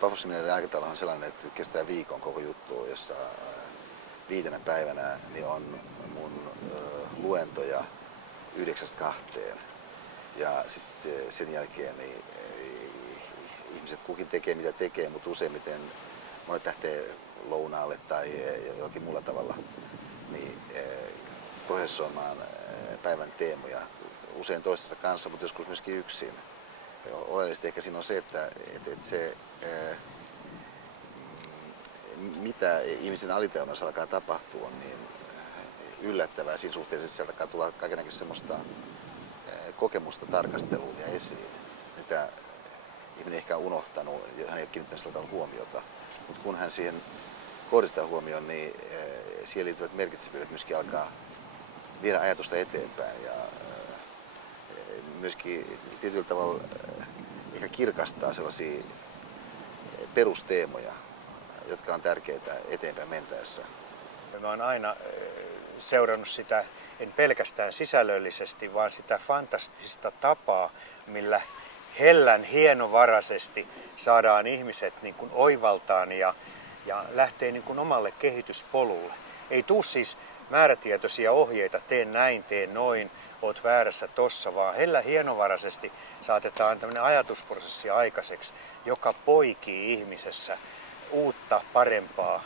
Pafos-seminaarin aikataulu on sellainen, että kestää viikon koko juttu, jossa 5. päivänä niin on mun luentoja 9–2. Ja sitten sen jälkeen niin ihmiset kukin tekee mitä tekee, mutta useimmiten monet lähtee lounaalle tai jollakin muulla tavalla niin, prosessoimaan päivän teemoja. Usein toistensa kanssa, mutta joskus myöskin yksin. Oleellisesti ehkä siinä on se, että se, mitä ihmisen alitajunnassa alkaa tapahtua, on niin yllättävää siinä suhteessa, että sieltä alkaa tulla kaikenlaista semmoista kokemusta tarkasteluun ja esiin, mitä ihminen ehkä on unohtanut ja hän ei ole kiinnittänyt sillä tavalla huomiota. Mutta kun hän siihen kohdistaa huomioon, niin siihen liittyvät merkitsevyydet myöskin alkaa viedä ajatusta eteenpäin ja myöskin tietyllä tavalla ehkä kirkastaa sellaisia perusteemoja, jotka on tärkeitä eteenpäin mentäessä. Mä oon aina seurannut sitä, en pelkästään sisällöllisesti, vaan sitä fantastista tapaa, millä hellän hienovaraisesti saadaan ihmiset niin kuin oivaltaan ja lähtee niin kuin omalle kehityspolulle. Ei tuu siis määrätietoisia ohjeita, tee näin, tee noin, oot väärässä tossa, vaan hellä hienovaraisesti saatetaan tämmöinen ajatusprosessi aikaiseksi, joka poikii ihmisessä uutta, parempaa,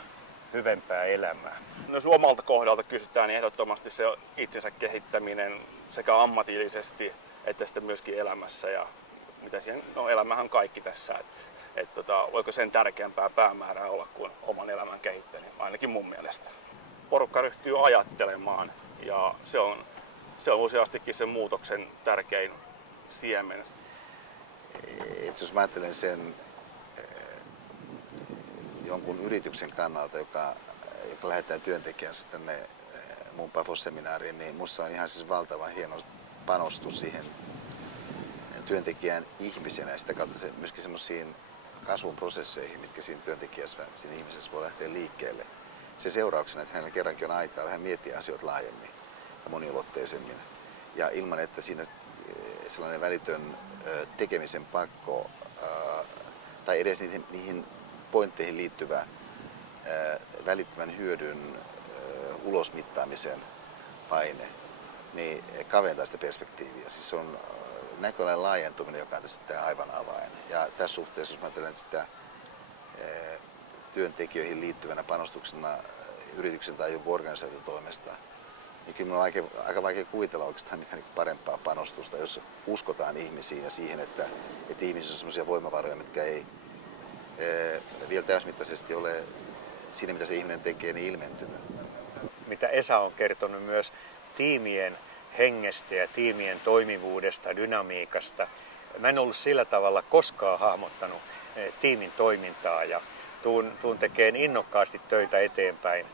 hyvempää elämää. No, jos omalta kohdalta kysytään, niin ehdottomasti se itsensä kehittäminen sekä ammatillisesti että sitten myöskin elämässä. Ja mitä siihen, no elämähän on kaikki tässä, voiko sen tärkeämpää päämäärää olla kuin oman elämän kehittäminen, ainakin mun mielestä. Porukka ryhtyy ajattelemaan ja se on useastikin sen muutoksen tärkein siemen. Et jos mä ajattelen sen jonkun yrityksen kannalta, joka lähettää työntekijänsä tänne mun Pafos-seminaariin, niin musta on ihan siis valtavan hieno panostus siihen työntekijän ihmisenä ja sitä kautta myöskin semmoisiin kasvun prosesseihin, mitkä siinä työntekijässä, siinä ihmisessä voi lähteä liikkeelle. Se seurauksena, että hänellä kerrankin on aikaa vähän miettiä asioita laajemmin ja moniulotteisemmin. Ja ilman, että siinä sellainen välitön tekemisen pakko tai edes niihin pointteihin liittyvä välittömän hyödyn ulosmittaamisen paine, niin kaventaa sitä perspektiiviä. Siis on näköalan laajentuminen, joka on tässä aivan avain. Ja tässä suhteessa, jos mä ajattelen sitä työntekijöihin liittyvänä panostuksena yrityksen tai jonkun organisaation toimesta, niin kyllä minun on aika vaikea kuvitella oikeastaan mitään parempaa panostusta, jos uskotaan ihmisiin ja siihen, että ihmisissä on sellaisia voimavaroja, mitkä ei vielä täysmittaisesti ole siinä, mitä se ihminen tekee, niin ilmentynyt. Mitä Esa on kertonut myös tiimien hengestä ja tiimien toimivuudesta, dynamiikasta. Mä en ollut sillä tavalla koskaan hahmottanut tiimin toimintaa ja tuun tekemään innokkaasti töitä eteenpäin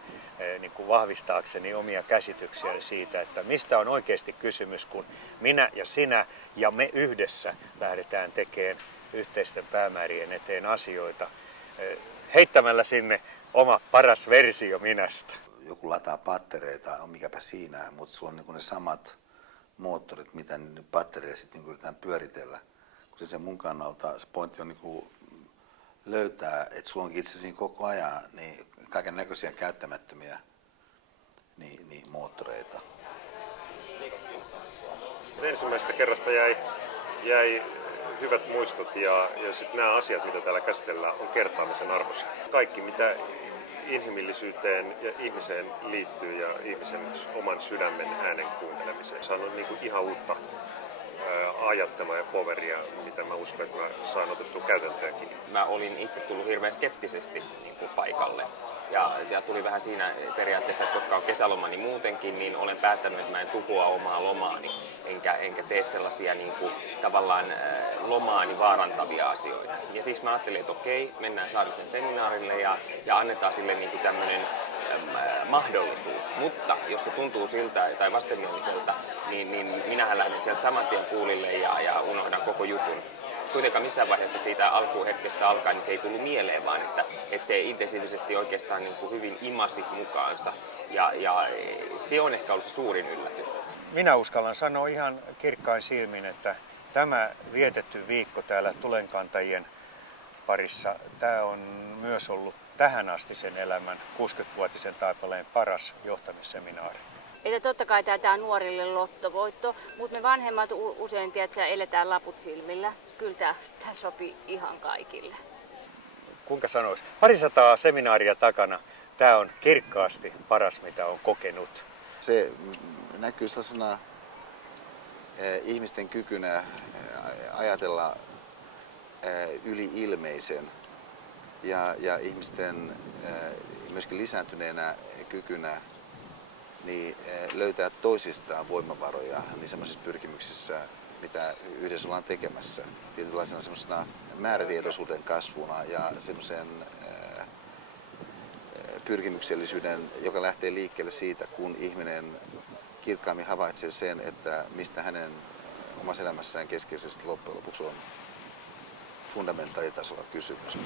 niin kuin vahvistaakseni omia käsityksiäni siitä, että mistä on oikeasti kysymys, kun minä ja sinä ja me yhdessä lähdetään tekemään yhteisten päämäärien eteen asioita heittämällä sinne oma paras versio minästä. Joku lataa pattereita, on mikäpä siinä, mutta sulla on niin kuin ne samat moottorit, mitä pattereilla sitten niin yritetään pyöritellä. Kun se mun kannalta se pointti on niin kuin löytää, että sulla onkin itse asiassa koko ajan niin kaiken näköisiä käyttämättömiä niin moottoreita. Ensimmäisestä kerrasta jäi hyvät muistot ja sitten nämä asiat, mitä täällä käsitellään, on kertaamisen arvoisia. Kaikki, mitä inhimillisyyteen ja ihmiseen liittyy ja ihmisen oman sydämen äänen kuuntelemiseen. Se on niin kuin ihan uutta ajattelua ja poveria, mitä mä uskon, että mä saan otettua käytäntöönkin. Mä olin itse tullut hirveän skeptisesti niin kuin paikalle. Ja tuli vähän siinä periaatteessa, että koska on kesäloma niin muutenkin, niin olen päättänyt, että mä en tuhoa omaa lomaani, enkä tee sellaisia niin kuin, tavallaan lomaani vaarantavia asioita. Ja siksi mä ajattelin, että okei, mennään Saarisen seminaarille ja annetaan sille niin kuin tämmöinen mahdollisuus. Mutta jos se tuntuu siltä tai vastenmieliseltä, niin minähän lähden sieltä saman tien kuulille ja unohdan koko jutun. Kuitenkaan missään vaiheessa siitä alkuhetkestä alkaen niin se ei tullut mieleen, vaan että se intensiivisesti oikeastaan niin kuin hyvin imasi mukaansa. Ja se on ehkä ollut se suurin yllätys. Minä uskallan sanoa ihan kirkkain silmin, että tämä vietetty viikko täällä tulenkantajien parissa tämä on myös ollut tähän asti sen elämän 60-vuotisen taipaleen paras johtamisseminaari. Että totta kai tämä on nuorille lottovoitto, mutta me vanhemmat usein eletään laput silmillä. Kyllä tämä sopii ihan kaikille. Kuinka sanoisi? 200 seminaaria takana. Tämä on kirkkaasti paras, mitä on kokenut. Se näkyy sellaisena ihmisten kykynä ajatella yli-ilmeisen ja ihmisten myöskin lisääntyneenä kykynä niin löytää toisistaan voimavaroja niin semmoisissa pyrkimyksissä, mitä yhdessä ollaan tekemässä. Tietynlaisena semmoisena määrätietoisuuden kasvuna ja semmoisen pyrkimyksellisyyden, joka lähtee liikkeelle siitä, kun ihminen kirkkaammin havaitsee sen, että mistä hänen omassa elämässään keskeisesti loppujen lopuksi on fundamentaalitasolla kysymys.